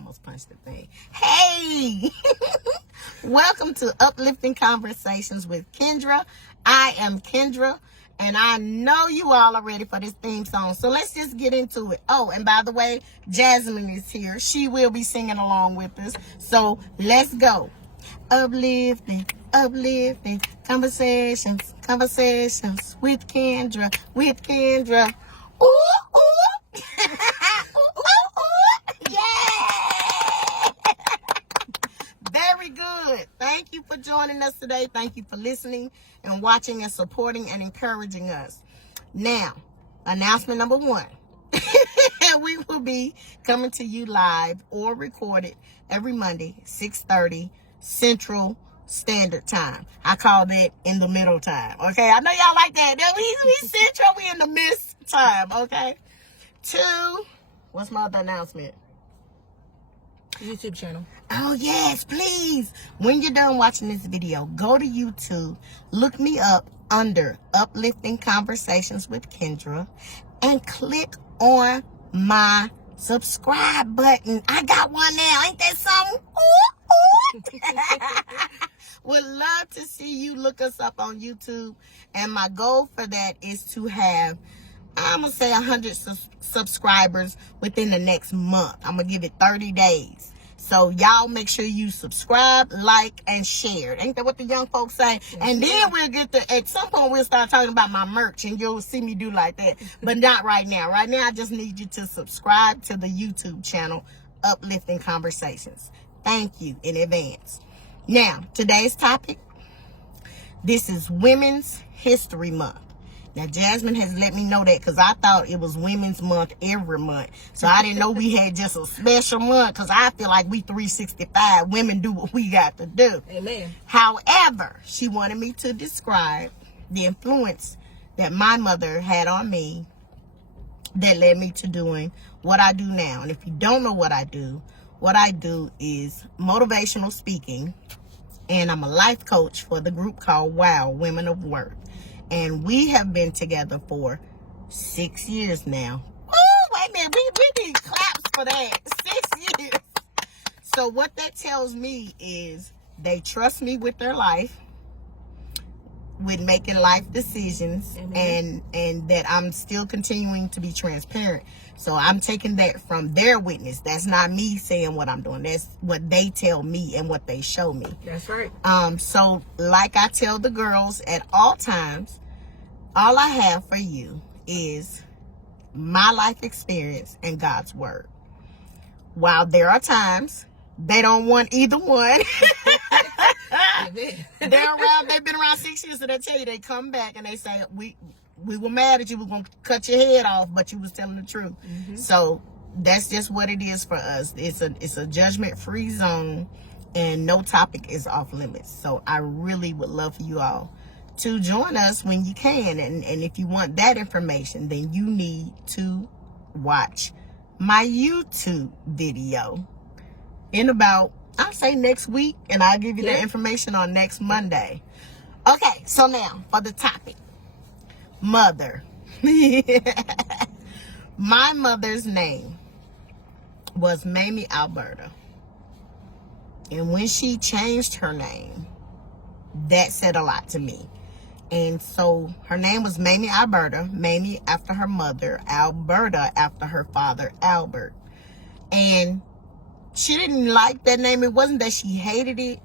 almost punched the thing. Hey! Welcome to Uplifting Conversations with Kendra. I am Kendra, and I know you all are ready for this theme song. So let's just get into it. Oh, and by the way, Jasmine is here. She will be singing along with us. So let's go. Uplifting conversations with Kendra, Ooh, ooh. Yeah! Very good. Thank you for joining us today. Thank you for listening and watching and supporting and encouraging us. Now, announcement number 1. We will be coming to you live or recorded every Monday, 6:30 Central Standard Time. I call that in the middle time. Okay, I know y'all like that. We Central, we in the midst time. Okay. 2, what's my other announcement? YouTube channel. Oh yes, please. When you're done watching this video, go to YouTube, look me up under Uplifting Conversations with Kendra, and click on my subscribe button. I got one now. Ain't that something? Ooh, ooh. Would love to see you look us up on YouTube. And my goal for that is to have, I'm going to say 100 subscribers within the next month. I'm going to give it 30 days. So y'all make sure you subscribe, like, and share. Ain't that what the young folks say? Yes, and then we'll get to, at some point we'll start talking about my merch and you'll see me do like that. But not right now. Right now I just need you to subscribe to the YouTube channel, Uplifting Conversations. Thank you in advance. Now, today's topic, this is Women's History Month. Now, Jasmine has let me know that because I thought it was Women's Month every month. So I didn't know we had just a special month because I feel like we 365. Women do what we got to do. Amen. However, she wanted me to describe the influence that my mother had on me that led me to doing what I do now. And if you don't know what I do is motivational speaking. And I'm a life coach for the group called WOW, Women of Worth. And we have been together for 6 years now. Oh, wait a minute. We need claps for that. 6 years. So what that tells me is they trust me with their life, with making life decisions, and that I'm still continuing to be transparent. So I'm taking that from their witness. That's not me saying what I'm doing. That's what they tell me and what they show me. That's right. So like I tell the girls at all times, all I have for you is my life experience and God's word. While there are times they don't want either one. They've been around 6 years, so they tell you, they come back and they say, we were mad at you, we're going to cut your head off, but you was telling the truth. So that's just what it is for us. It's a judgment-free zone, and no topic is off limits. So I really would love for you all to join us when you can. And if you want that information, then you need to watch my YouTube video in about, I'll say next week, and I'll give you the information on next Monday. Okay, so now for the topic. Mother. My mother's name was Mamie Alberta. And when she changed her name, that said a lot to me. And so her name was Mamie Alberta, Mamie after her mother, Alberta after her father, Albert. And she didn't like that name. It wasn't that she hated it,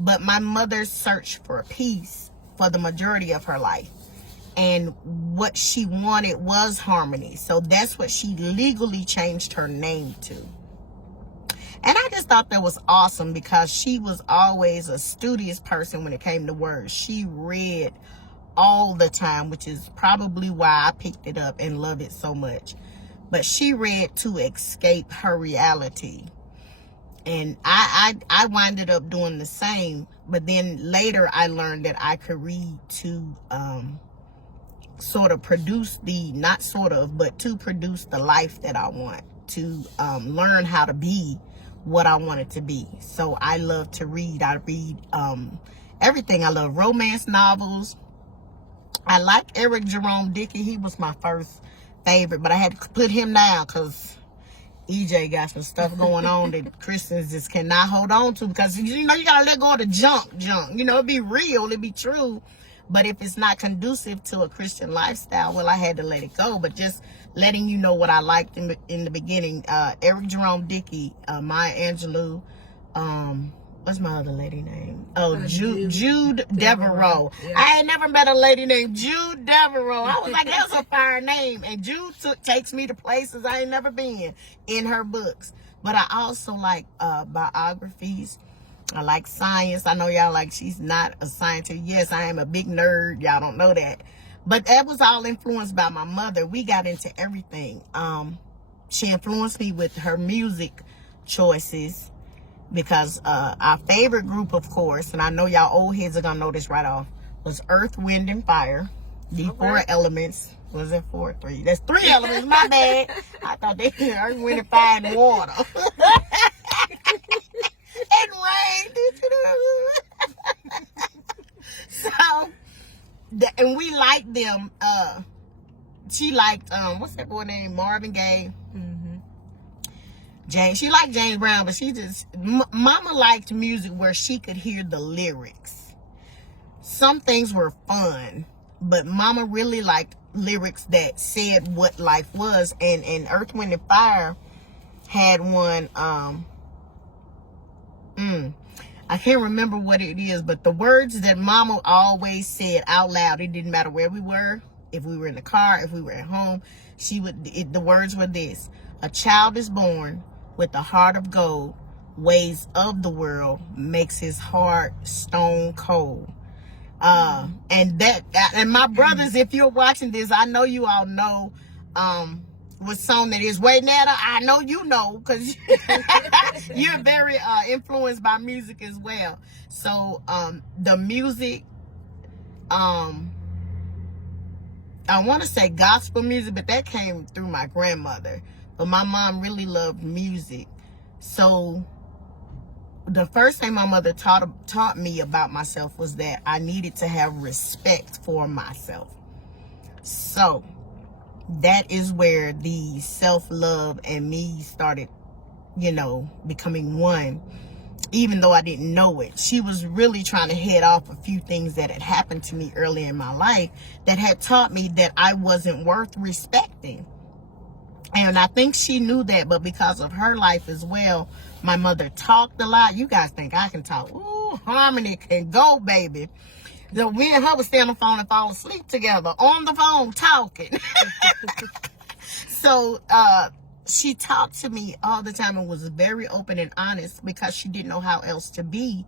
but my mother searched for peace for the majority of her life. And what she wanted was harmony. So that's what she legally changed her name to. And I just thought that was awesome because she was always a studious person when it came to words. She read all the time, which is probably why I picked it up and love it so much. But she read to escape her reality. And I winded up doing the same. But then later I learned that I could read to sort of produce to produce the life that I want, to learn how to be what I want it to be. So I love to read. I read everything. I love romance novels. I like Eric Jerome Dickey. He was my first favorite, but I had to put him down because EJ got some stuff going on that Christians just cannot hold on to, because you know you gotta let go of the junk. You know, it be real, it be true. But if it's not conducive to a Christian lifestyle, well, I had to let it go. But just letting you know what I liked in the beginning. Eric Jerome Dickey, Maya Angelou, what's my other lady name? Oh, Jude Devereaux. Yeah. I had never met a lady named Jude Devereaux. I was like, that's a fire name. And Jude takes me to places I ain't never been in her books. But I also like biographies. I like science. I know y'all like, she's not a scientist. Yes, I am a big nerd. Y'all don't know that. But that was all influenced by my mother. We got into everything. She influenced me with her music choices, because our favorite group, of course, and I know y'all old heads are going to know this right off, was Earth, Wind, and Fire. The four elements. Was it 4 or 3? That's 3 elements. My bad. I thought they were Earth, Wind, and Fire, and water. And rain. So, and we liked them. She liked, what's that boy name? Marvin Gaye. James. She liked James Brown, but she just, Mama liked music where she could hear the lyrics. Some things were fun, but Mama really liked lyrics that said what life was. And Earth, Wind, and Fire had one, I can't remember what it is, but the words that Mama always said out loud, it didn't matter where we were, if we were in the car, if we were at home, the words were this: a child is born with a heart of gold, ways of the world, makes his heart stone cold. And my brothers, if you're watching this, I know you all know, what song that is. Wait, Nana, I know you know, because you're very influenced by music as well. So the music, I want to say gospel music, but that came through my grandmother. But my mom really loved music. So the first thing my mother taught me about myself was that I needed to have respect for myself. So that is where the self-love and me started, becoming one, even though I didn't know it. She was really trying to head off a few things that had happened to me early in my life that had taught me that I wasn't worth respecting. And I think she knew that, but because of her life as well, my mother talked a lot. You guys think I can talk. Ooh, Harmony can go, baby. So me and her would stay on the phone and fall asleep together on the phone talking. So she talked to me all the time and was very open and honest, because she didn't know how else to be.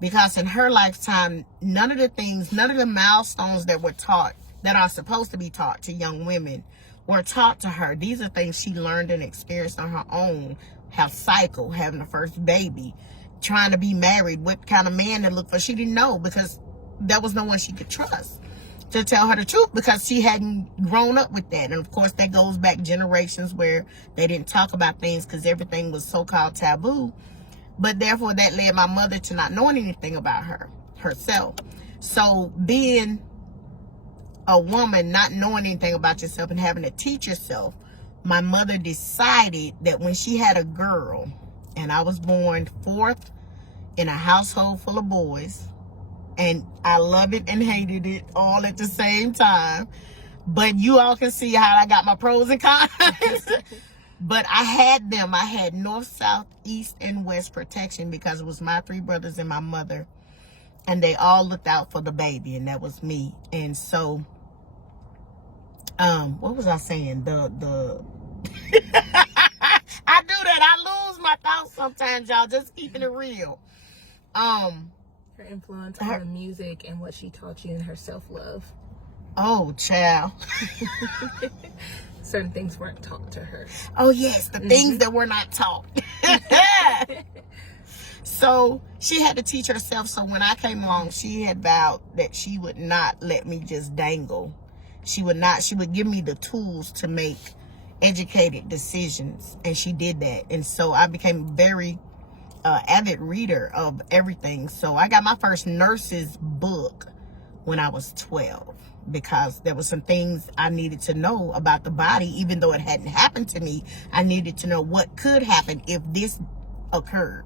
Because in her lifetime, none of the milestones that were taught, that are supposed to be taught to young women, were taught to her. These are things she learned and experienced on her own. How cycle, having the first baby, trying to be married, what kind of man to look for. She didn't know, because there was no one she could trust to tell her the truth, because she hadn't grown up with that. And of course, that goes back generations where they didn't talk about things because everything was so-called taboo. But therefore, that led my mother to not knowing anything about herself. So being a woman, not knowing anything about yourself and having to teach yourself, my mother decided that when she had a girl, and I was born 4th in a household full of boys, and I love it and hated it all at the same time. But you all can see how I got my pros and cons. But I had them. I had north, south, east, and west protection, because it was my 3 brothers and my mother. And they all looked out for the baby, and that was me. And so, what was I saying? I do that. I lose my thoughts sometimes, y'all. Just keeping it real. Her influence on the music and what she taught you in her self-love. Oh, child. Certain things weren't taught to her. Oh, yes. The things that were not taught. So she had to teach herself. So when I came along, she had vowed that she would not let me just dangle. She would give me the tools to make educated decisions. And she did that. And so I became a very avid reader of everything. So I got my first nurse's book when I was 12, because there were some things I needed to know about the body. Even though it hadn't happened to me, I needed to know what could happen if this occurred.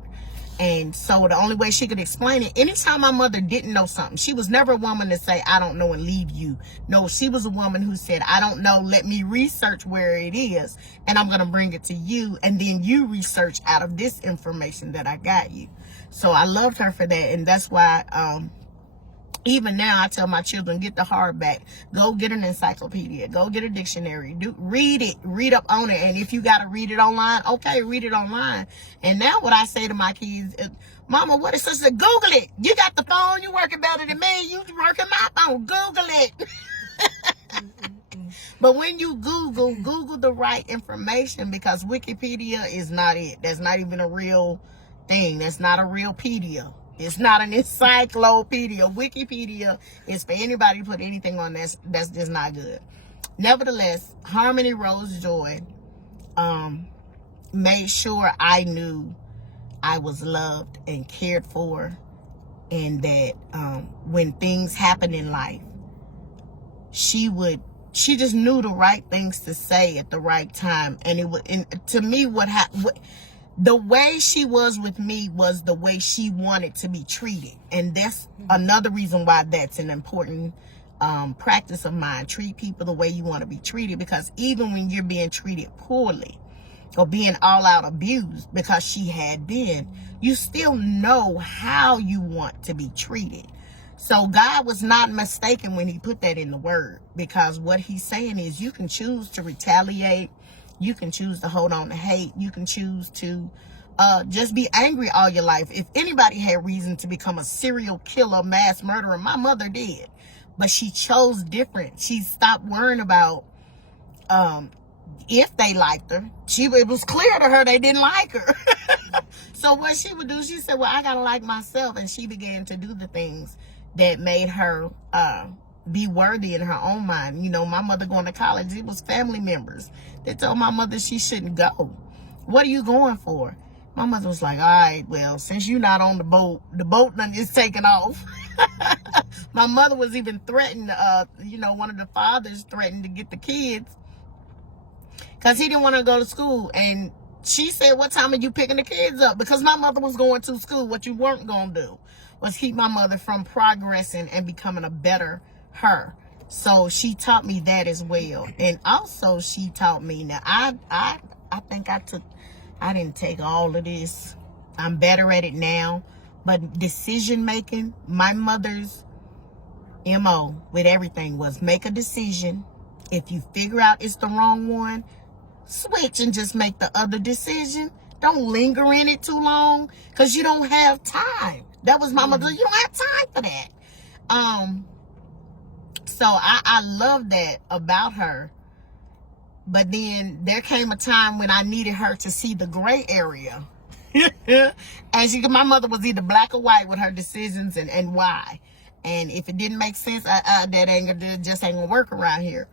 And so the only way she could explain it, anytime my mother didn't know something, she was never a woman to say, I don't know, and leave you. No, she was a woman who said, I don't know, let me research where it is, and I'm going to bring it to you, and then you research out of this information that I got you. So I loved her for that, and that's why even now I tell my children, get the hardback, go get an encyclopedia, go get a dictionary, read it, read up on it. And if you got to read it online, okay, read it online. And now what I say to my kids is, Mama, what is such a Google it? You got the phone, you working better than me, you working my phone, Google it. But when you Google the right information, because Wikipedia is not it. That's not even a real thing. That's not a real pedia. It's not an encyclopedia. Wikipedia is for anybody to put anything on that's just not good. Nevertheless, Harmony Rose Joy made sure I knew I was loved and cared for, and that when things happen in life, she just knew the right things to say at the right time. And it would, and to me, the way she was with me was the way she wanted to be treated. And that's another reason why that's an important practice of mine. Treat people the way you want to be treated, because even when you're being treated poorly or being all out abused, because she had been, you still know how you want to be treated. So God was not mistaken when he put that in the word, because what he's saying is you can choose to retaliate. You can choose to hold on to hate. You can choose to just be angry all your life. If anybody had reason to become a serial killer, mass murderer, my mother did. But she chose different. She stopped worrying about if they liked her. It was clear to her they didn't like her. So what she would do, she said, well, I got to like myself. And she began to do the things that made her be worthy in her own mind. You know, my mother going to college, it was family members that told my mother she shouldn't go. What are you going for? My mother was like, all right, well, since you're not on the boat done is taking off. My mother was even threatened, one of the fathers threatened to get the kids because he didn't want to go to school. And she said, what time are you picking the kids up? Because my mother was going to school. What you weren't going to do was keep my mother from progressing and becoming a better her. So she taught me that as well. And also she taught me, now I think I didn't take all of this. I'm better at it now. But decision making, my mother's MO with everything was make a decision. If you figure out it's the wrong one, switch and just make the other decision. Don't linger in it too long, because you don't have time. That was my mother. You don't have time for that. So I love that about her. But then there came a time when I needed her to see the gray area. And my mother was either black or white with her decisions and why. And if it didn't make sense, that just ain't gonna work around here.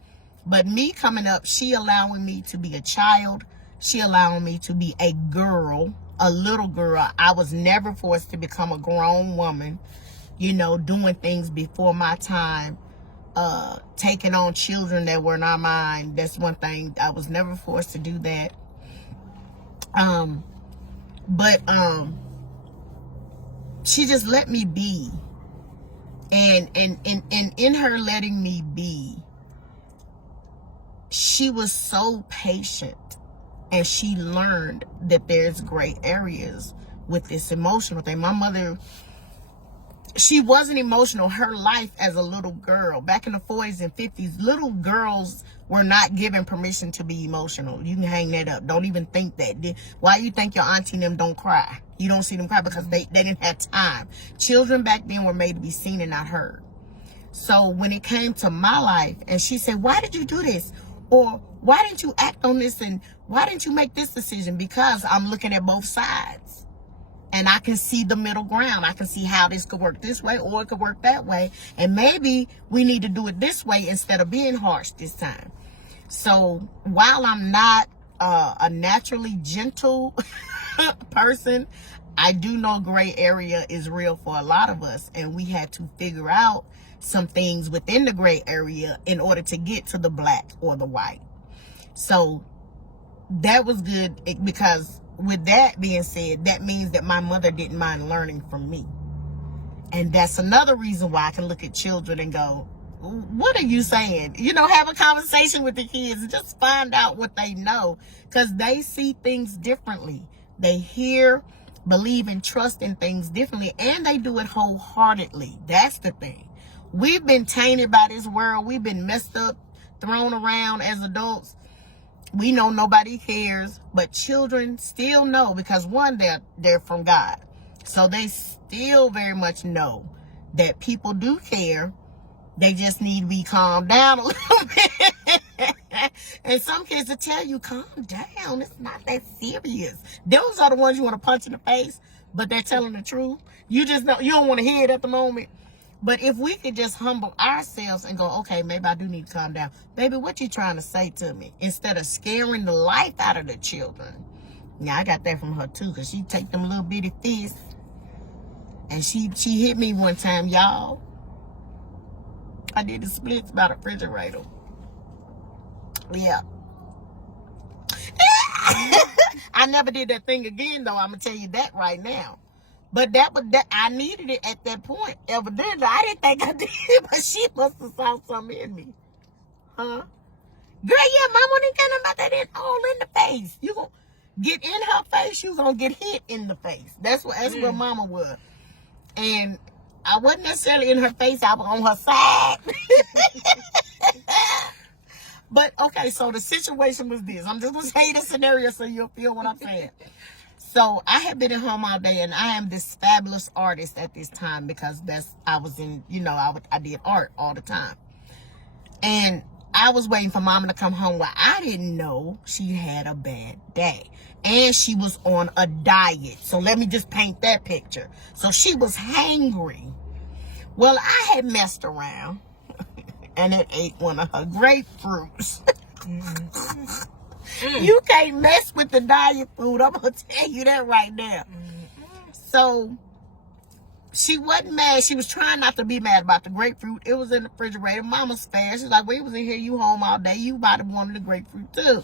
But me coming up, she allowing me to be a child. She allowing me to be a girl, a little girl. I was never forced to become a grown woman, doing things before my time. Taking on children that were not mine. That's one thing. I was never forced to do that. But she just let me be. And in her letting me be, she was so patient, and she learned that there's gray areas with this emotional thing. My mother, she wasn't emotional. Her life as a little girl, back in the 40s and 50s, little girls were not given permission to be emotional. You can hang that up. Don't even think that. Why you think your auntie and them don't cry? You don't see them cry because they didn't have time. Children back then were made to be seen and not heard. So when it came to my life, and she said, why did you do this? Or why didn't you act on this? And why didn't you make this decision? Because I'm looking at both sides. And I can see the middle ground. I can see how this could work this way or it could work that way. And maybe we need to do it this way instead of being harsh this time. So while I'm not a naturally gentle person, I do know gray area is real for a lot of us, and we had to figure out some things within the gray area in order to get to the black or the white. So that was good, because with that being said, that means that my mother didn't mind learning from me. And that's another reason why I can look at children and go, what are you saying? You know, have a conversation with the kids and just find out what they know, because they see things differently. They hear, believe, and trust in things differently, and they do it wholeheartedly. That's the thing. We've been tainted by this world. We've been messed up, thrown around as adults. We know nobody cares, but children still know, because one, they're from God. So they still very much know that people do care. They just need to be calmed down a little bit. And some kids will tell you, calm down. It's not that serious. Those are the ones you want to punch in the face, but they're telling the truth. You just know, you don't want to hear it at the moment. But if we could just humble ourselves and go, okay, maybe I do need to calm down. Baby, what you trying to say to me? Instead of scaring the life out of the children. Yeah, I got that from her too, because she take them little bitty fists. And she hit me one time, y'all. I did the splits by the refrigerator. Yeah. I never did that thing again, though. I'm going to tell you that right now. But that I needed it at that point. Evidently, I didn't think I did, but she must have saw something in me. Huh? Girl, yeah, mama didn't care nothing about that. It's all in the face. You gonna get in her face, you gonna get hit in the face. That's what mama was. And I wasn't necessarily in her face. I was on her side. But, okay, so the situation was this. I'm just going to say the scenario so you'll feel what I'm saying. So I had been at home all day, and I am this fabulous artist at this time, because I was in, I did art all the time. And I was waiting for mama to come home. Well, I didn't know she had a bad day. And she was on a diet. So let me just paint that picture. So she was hangry. Well, I had messed around and had ate one of her grapefruits. You can't mess with the diet food. I'm going to tell you that right now. So she wasn't mad. She was trying not to be mad about the grapefruit. It was in the refrigerator. Mama's fast. She's like, we was in here. You home all day. You might have wanted the grapefruit too.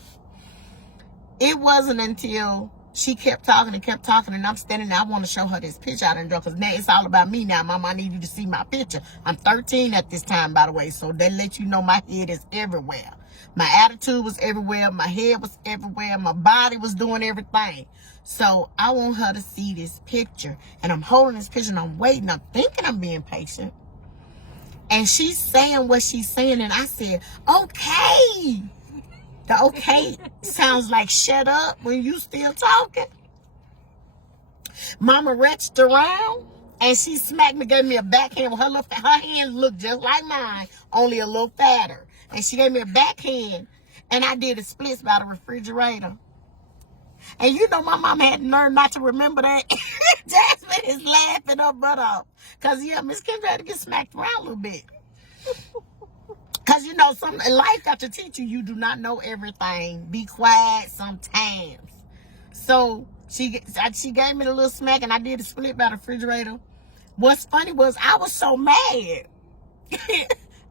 It wasn't until she kept talking, and I'm standing there. I want to show her this picture I done draw, because now it's all about me now. Mama, I need you to see my picture. I'm 13 at this time, by the way, so they let you know my head is everywhere. My attitude was everywhere. My head was everywhere. My body was doing everything. So I want her to see this picture, and I'm holding this picture, and I'm waiting. I'm thinking I'm being patient. And she's saying what she's saying, and I said, okay. The okay sounds like shut up when you still talking. Mama reached around and she smacked me, gave me a backhand. Her hand looked just like mine, only a little fatter. And she gave me a backhand, and I did a splits by the refrigerator. And you know my mom had nerve not to remember that. Jasmine is laughing her butt off. Because, yeah, Miss Kendra had to get smacked around a little bit. Because, life got to teach you do not know everything. Be quiet sometimes. So, she gave me the little smack, and I did a split by the refrigerator. What's funny was I was so mad.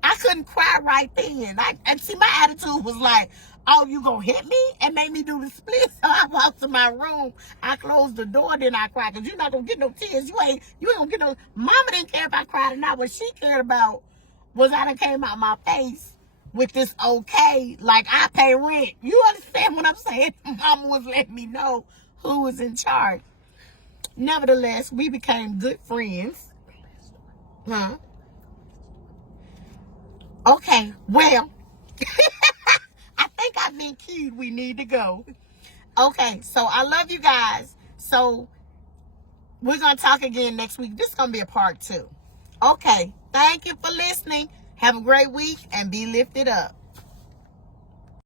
I couldn't cry right then. And see, my attitude was like, oh, you gonna hit me and make me do the split? So I walked to my room. I closed the door, then I cried. Because you're not gonna get no tears. You ain't gonna get no... Mama didn't care if I cried or not. What she cared about was I done came out my face with this okay, like I pay rent. You understand what I'm saying? Mama was letting me know who was in charge. Nevertheless, we became good friends. Huh? Okay, well, I think I've been cued. We need to go. Okay, so I love you guys. So we're going to talk again next week. This is going to be a part 2. Okay, thank you for listening. Have a great week and be lifted up.